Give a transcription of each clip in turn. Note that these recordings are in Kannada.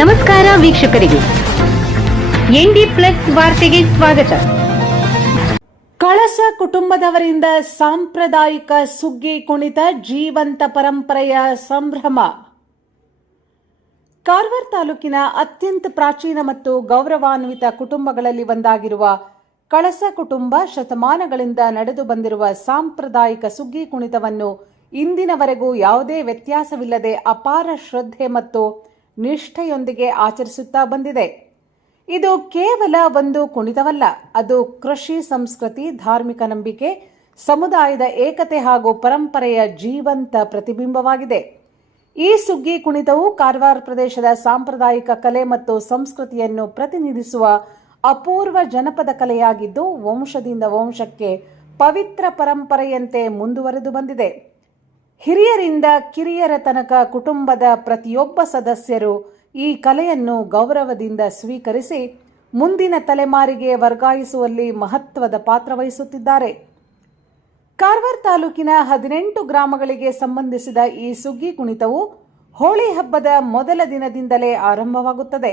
ನಮಸ್ಕಾರ ವೀಕ್ಷಕರಿಗೆ, ಎನ್ಡಿ ಪ್ಲಸ್ ವಾರ್ತೆಗೆ ಸ್ವಾಗತ. ಕಳಸ ಕುಟುಂಬದವರಿಂದ ಸಾಂಪ್ರದಾಯಿಕ ಸುಗ್ಗಿ ಕುಣಿತ, ಜೀವಂತ ಪರಂಪರೆಯ ಸಂಭ್ರಮ. ಕಾರವಾರ ತಾಲೂಕಿನ ಅತ್ಯಂತ ಪ್ರಾಚೀನ ಮತ್ತು ಗೌರವಾನ್ವಿತ ಕುಟುಂಬಗಳಲ್ಲಿ ಒಂದಾಗಿರುವ ಕಳಸ ಕುಟುಂಬ ಶತಮಾನಗಳಿಂದ ನಡೆದು ಬಂದಿರುವ ಸಾಂಪ್ರದಾಯಿಕ ಸುಗ್ಗಿ ಕುಣಿತವನ್ನು ಇಂದಿನವರೆಗೂ ಯಾವುದೇ ವ್ಯತ್ಯಾಸವಿಲ್ಲದೆ ಅಪಾರ ಶ್ರದ್ಧೆ ಮತ್ತು ನಿಷ್ಠೆಯೊಂದಿಗೆ ಆಚರಿಸುತ್ತಾ ಬಂದಿದೆ. ಇದು ಕೇವಲ ಒಂದು ಕುಣಿತವಲ್ಲ, ಅದು ಕೃಷಿ ಸಂಸ್ಕೃತಿ, ಧಾರ್ಮಿಕ ನಂಬಿಕೆ, ಸಮುದಾಯದ ಏಕತೆ ಹಾಗೂ ಪರಂಪರೆಯ ಜೀವಂತ ಪ್ರತಿಬಿಂಬವಾಗಿದೆ. ಈ ಸುಗ್ಗಿ ಕುಣಿತವು ಕಾರವಾರ ಪ್ರದೇಶದ ಸಾಂಪ್ರದಾಯಿಕ ಕಲೆ ಮತ್ತು ಸಂಸ್ಕೃತಿಯನ್ನು ಪ್ರತಿನಿಧಿಸುವ ಅಪೂರ್ವ ಜನಪದ ಕಲೆಯಾಗಿದ್ದು, ವಂಶದಿಂದ ವಂಶಕ್ಕೆ ಪವಿತ್ರ ಪರಂಪರೆಯಂತೆ ಮುಂದುವರೆದು ಬಂದಿದೆ. ಹಿರಿಯರಿಂದ ಕಿರಿಯರ ತನಕ ಕುಟುಂಬದ ಪ್ರತಿಯೊಬ್ಬ ಸದಸ್ಯರು ಈ ಕಲೆಯನ್ನು ಗೌರವದಿಂದ ಸ್ವೀಕರಿಸಿ ಮುಂದಿನ ತಲೆಮಾರಿಗೆ ವರ್ಗಾಯಿಸುವಲ್ಲಿ ಮಹತ್ವದ ಪಾತ್ರ ವಹಿಸುತ್ತಿದ್ದಾರೆ. ಕಾರವಾರ ತಾಲೂಕಿನ 18 ಗ್ರಾಮಗಳಿಗೆ ಸಂಬಂಧಿಸಿದ ಈ ಸುಗ್ಗಿ ಕುಣಿತವು ಹೋಳಿ ಹಬ್ಬದ ಮೊದಲ ದಿನದಿಂದಲೇ ಆರಂಭವಾಗುತ್ತದೆ.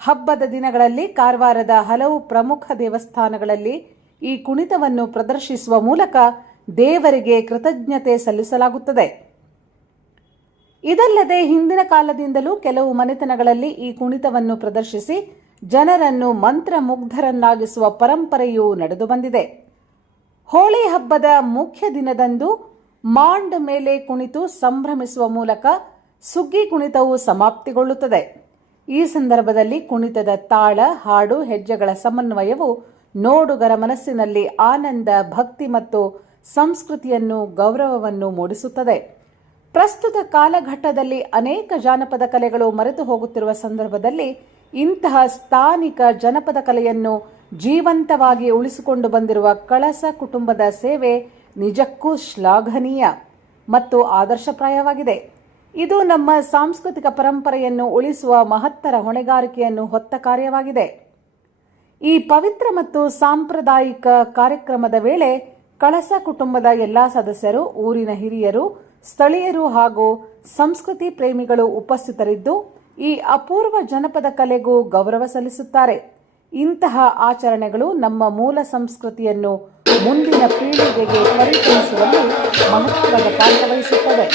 ಹಬ್ಬದ ದಿನಗಳಲ್ಲಿ ಕಾರವಾರದ ಹಲವು ಪ್ರಮುಖ ದೇವಸ್ಥಾನಗಳಲ್ಲಿ ಈ ಕುಣಿತವನ್ನು ಪ್ರದರ್ಶಿಸುವ ಮೂಲಕ ದೇವರಿಗೆ ಕೃತಜ್ಞತೆ ಸಲ್ಲಿಸಲಾಗುತ್ತದೆ. ಇದಲ್ಲದೆ ಹಿಂದಿನ ಕಾಲದಿಂದಲೂ ಕೆಲವು ಮನೆತನಗಳಲ್ಲಿ ಈ ಕುಣಿತವನ್ನು ಪ್ರದರ್ಶಿಸಿ ಜನರನ್ನು ಮಂತ್ರಮುಗ್ಧರನ್ನಾಗಿಸುವ ಪರಂಪರೆಯೂ ನಡೆದು ಬಂದಿದೆ. ಹೋಳಿ ಹಬ್ಬದ ಮುಖ್ಯ ದಿನದಂದು ಮಾಂಡ್ ಮೇಲೆ ಕುಣಿತು ಸಂಭ್ರಮಿಸುವ ಮೂಲಕ ಸುಗ್ಗಿ ಕುಣಿತವು ಸಮಾಪ್ತಿಗೊಳ್ಳುತ್ತದೆ. ಈ ಸಂದರ್ಭದಲ್ಲಿ ಕುಣಿತದ ತಾಳ, ಹಾಡು, ಹೆಜ್ಜೆಗಳ ಸಮನ್ವಯವು ನೋಡುಗರ ಮನಸ್ಸಿನಲ್ಲಿ ಆನಂದ, ಭಕ್ತಿ ಮತ್ತು ಸಂಸ್ಕೃತಿಯನ್ನು, ಗೌರವವನ್ನು ಮೂಡಿಸುತ್ತದೆ. ಪ್ರಸ್ತುತ ಕಾಲಘಟ್ಟದಲ್ಲಿ ಅನೇಕ ಜಾನಪದ ಕಲೆಗಳು ಮರೆತು ಹೋಗುತ್ತಿರುವ ಸಂದರ್ಭದಲ್ಲಿ ಇಂತಹ ಸ್ಥಾನಿಕ ಜನಪದ ಕಲೆಯನ್ನು ಜೀವಂತವಾಗಿ ಉಳಿಸಿಕೊಂಡು ಬಂದಿರುವ ಕಳಸ ಕುಟುಂಬದ ಸೇವೆ ನಿಜಕ್ಕೂ ಶ್ಲಾಘನೀಯ ಮತ್ತು ಆದರ್ಶಪ್ರಾಯವಾಗಿದೆ. ಇದು ನಮ್ಮ ಸಾಂಸ್ಕೃತಿಕ ಪರಂಪರೆಯನ್ನು ಉಳಿಸುವ ಮಹತ್ತರ ಹೊಣೆಗಾರಿಕೆಯನ್ನು ಹೊತ್ತ ಕಾರ್ಯವಾಗಿದೆ. ಈ ಪವಿತ್ರ ಮತ್ತು ಸಾಂಪ್ರದಾಯಿಕ ಕಾರ್ಯಕ್ರಮದ ವೇಳೆ ಕಳಸ ಕುಟುಂಬದ ಎಲ್ಲಾ ಸದಸ್ಯರು, ಊರಿನ ಹಿರಿಯರು, ಸ್ಥಳೀಯರು ಹಾಗೂ ಸಂಸ್ಕೃತಿ ಪ್ರೇಮಿಗಳು ಉಪಸ್ಥಿತರಿದ್ದು ಈ ಅಪೂರ್ವ ಜನಪದ ಕಲೆಗೂ ಗೌರವ ಸಲ್ಲಿಸುತ್ತಾರೆ. ಇಂತಹ ಆಚರಣೆಗಳು ನಮ್ಮ ಮೂಲ ಸಂಸ್ಕೃತಿಯನ್ನು ಮುಂದಿನ ಪೀಳಿಗೆಗೆ ಪರಿಚಯಿಸುವಲ್ಲಿ ಮಹತ್ವದ ಪಾತ್ರ ವಹಿಸುತ್ತವೆ.